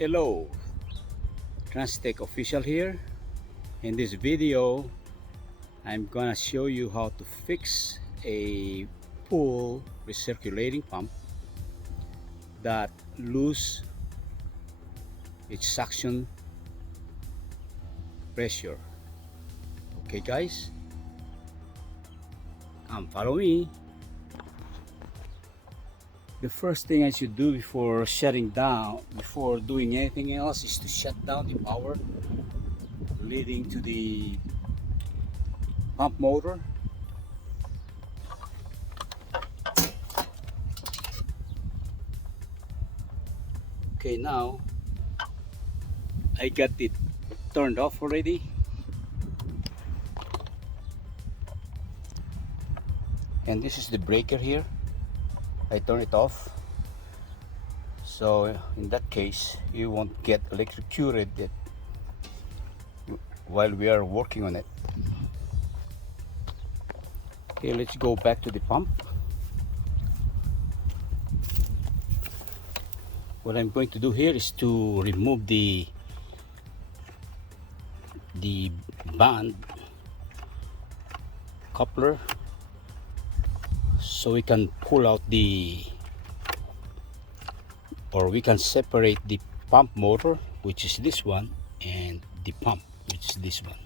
Hello, Transtech official here. In this video, I'm gonna show you how to fix a pool recirculating pump that lose its suction pressure. Okay guys, come follow me. The first thing I should do before before doing anything else, is to shut down the power leading to the pump motor. Okay, now I got it turned off already. And this is the breaker here. I turn it off. So in that case, you won't get electrocuted while we are working on it. Okay, let's go back to the pump. What I'm going to do here is to remove the band coupler so we can pull out we can separate the pump motor, which is this one, and the pump, which is this one.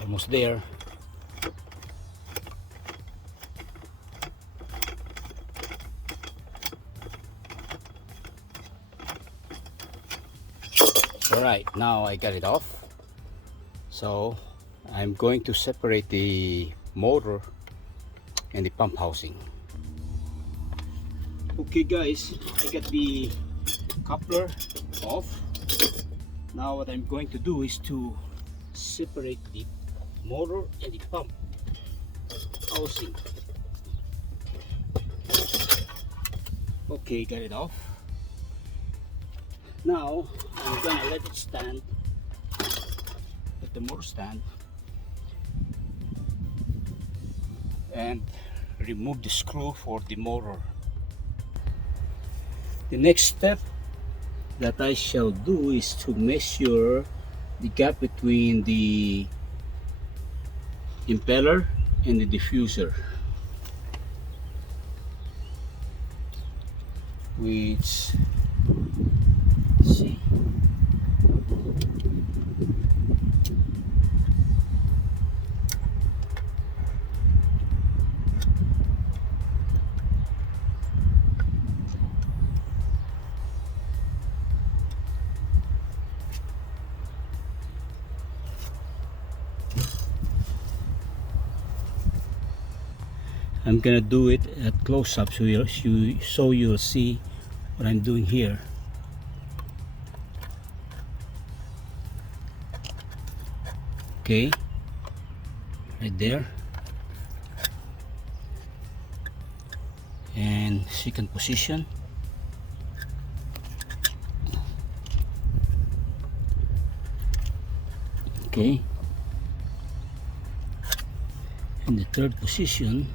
Almost there. Alright, now I got it off. So I'm going to separate the motor and the pump housing. Okay guys, I got the coupler off. Now what I'm going to do is to separate the motor and the pump housing. Okay, got it off. Now I'm gonna let it stand, let the motor stand, and remove the screw for the motor. The next step that I shall do is to measure the gap between the impeller and the diffuser, which, let's see, I'm gonna do it at close-up so you'll see what I'm doing here. Okay, right there, and second position. Okay, and the third position.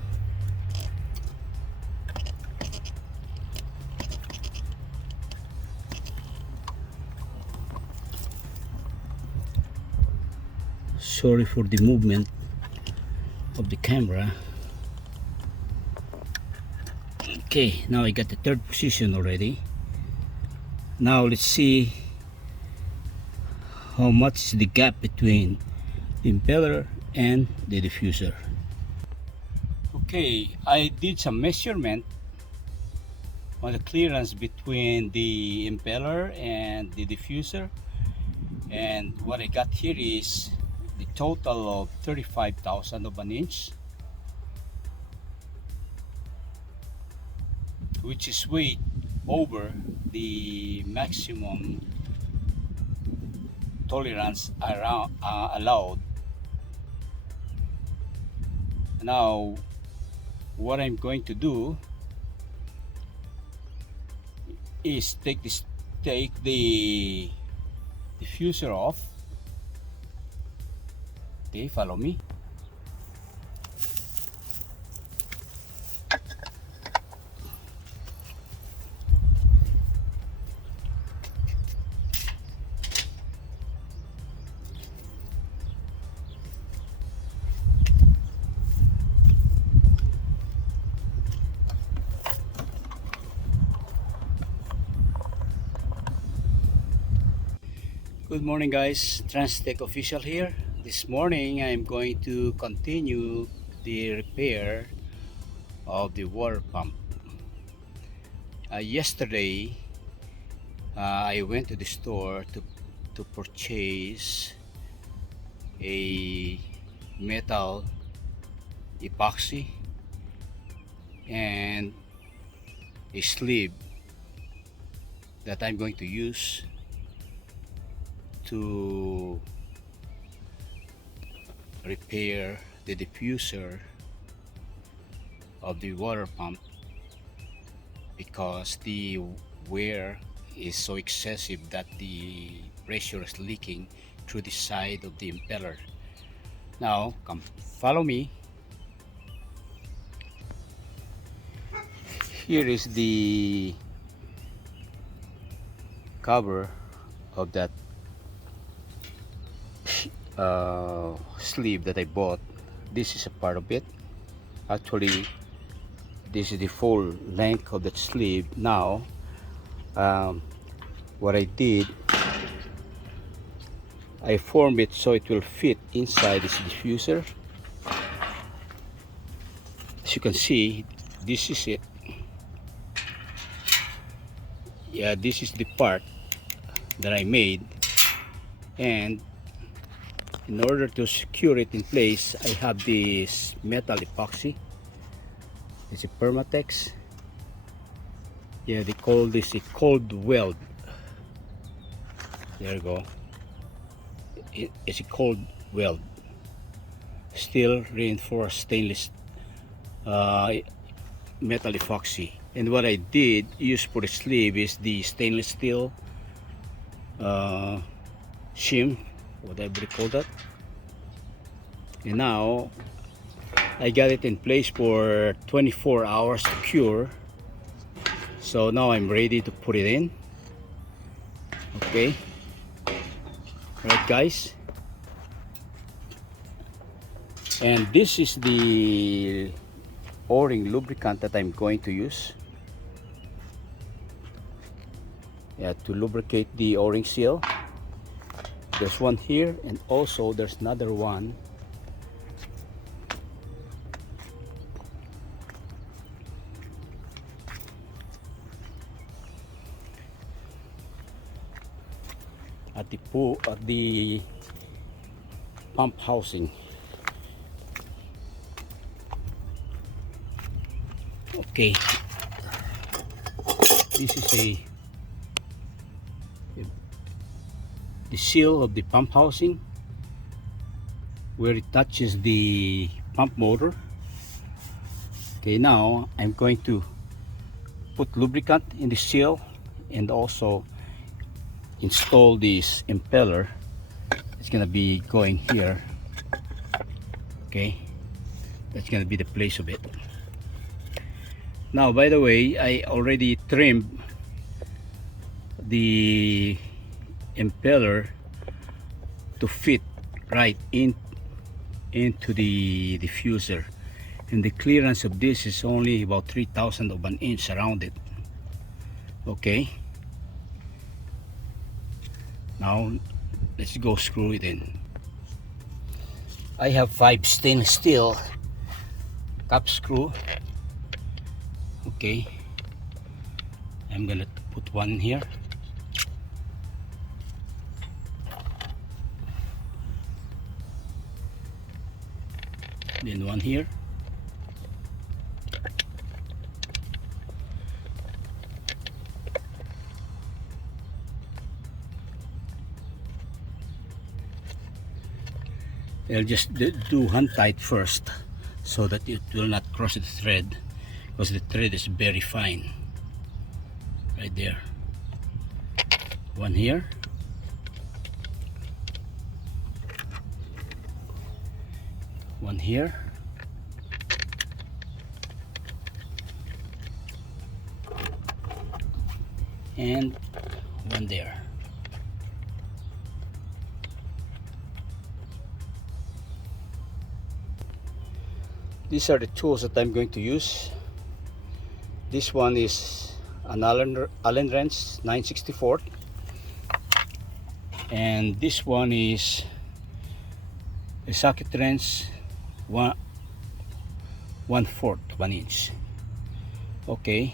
Sorry for the movement of the camera. Okay, now I got the third position already. Now let's see how much is the gap between the impeller and the diffuser. Okay, I did some measurement on the clearance between the impeller and the diffuser, and what I got here is the total of 35,000 of an inch, which is way over the maximum tolerance allowed Now what I'm going to do is take the diffuser off. Okay, follow me. Good morning guys, Transtech Official here. This morning I'm going to continue the repair of the water pump. Yesterday I went to the store to purchase a metal epoxy and a sleeve that I'm going to use to repair the diffuser of the water pump, because the wear is so excessive that the pressure is leaking through the side of the impeller. Now come follow me. Here is the cover of that sleeve that I bought. This is a part of it. Actually, this is the full length of that sleeve. Now what I did, I formed it so it will fit inside this diffuser. As you can see, this is it. Yeah, this is the part that I made, and in order to secure it in place, I have this metal epoxy. It's a Permatex. Yeah, they call this a cold weld. There you go. It's a cold weld, steel reinforced stainless metal epoxy. And what I did use for the sleeve is the stainless steel shim, whatever you call that. And now I got it in place for 24 hours to cure. So now I'm ready to put it in. Okay, right guys, and this is the O-ring lubricant that I'm going to use, yeah, to lubricate the O-ring seal. There's one here, and also there's another one at the pump housing. Okay, this is the seal of the pump housing where it touches the pump motor. Okay, now I'm going to put lubricant in the seal and also install this impeller. It's gonna be going here. Okay, that's gonna be the place of it. Now, by the way, I already trimmed the impeller to fit right into the diffuser, and the clearance of this is only about 3,000 of an inch around it. Okay, now let's go screw it in. I have 5 stainless steel cap screw. Okay, I'm gonna put one here, then one here, I'll just do hand tight first so that it will not cross the thread, because the thread is very fine. Right there. One here. One here. And one there. These are the tools that I'm going to use. This one is an Allen wrench 9/64, and this one is a socket wrench 1/4 1". Okay,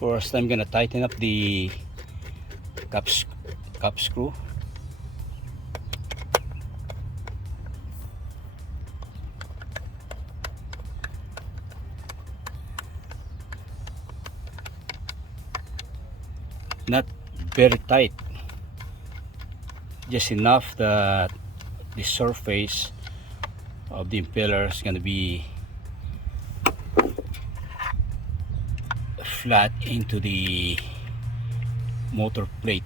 first I'm gonna tighten up the cap screw. Not very tight, just enough that the surface of the impeller is going to be flat into the motor plate.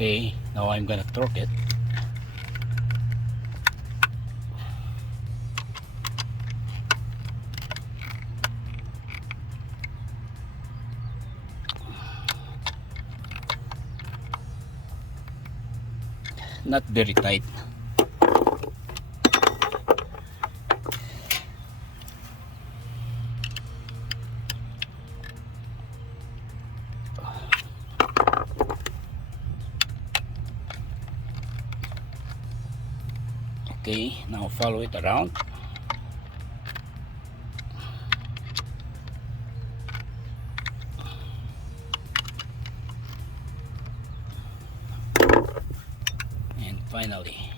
Okay, now I'm gonna torque it. Not very tight. Okay, now follow it around. And finally.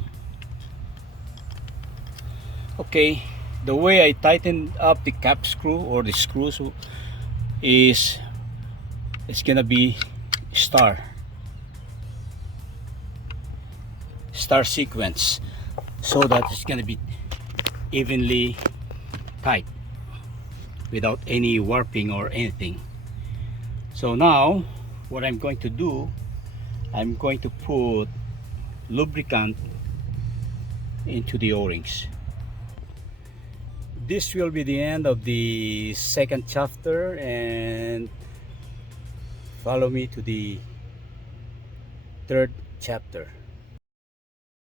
Okay, the way I tighten up the cap screw or the screws is it's gonna be star sequence, so that it's gonna be evenly tight without any warping or anything. So now what I'm going to do, I'm going to put lubricant into the O-rings. This will be the end of the second chapter, and follow me to the third chapter.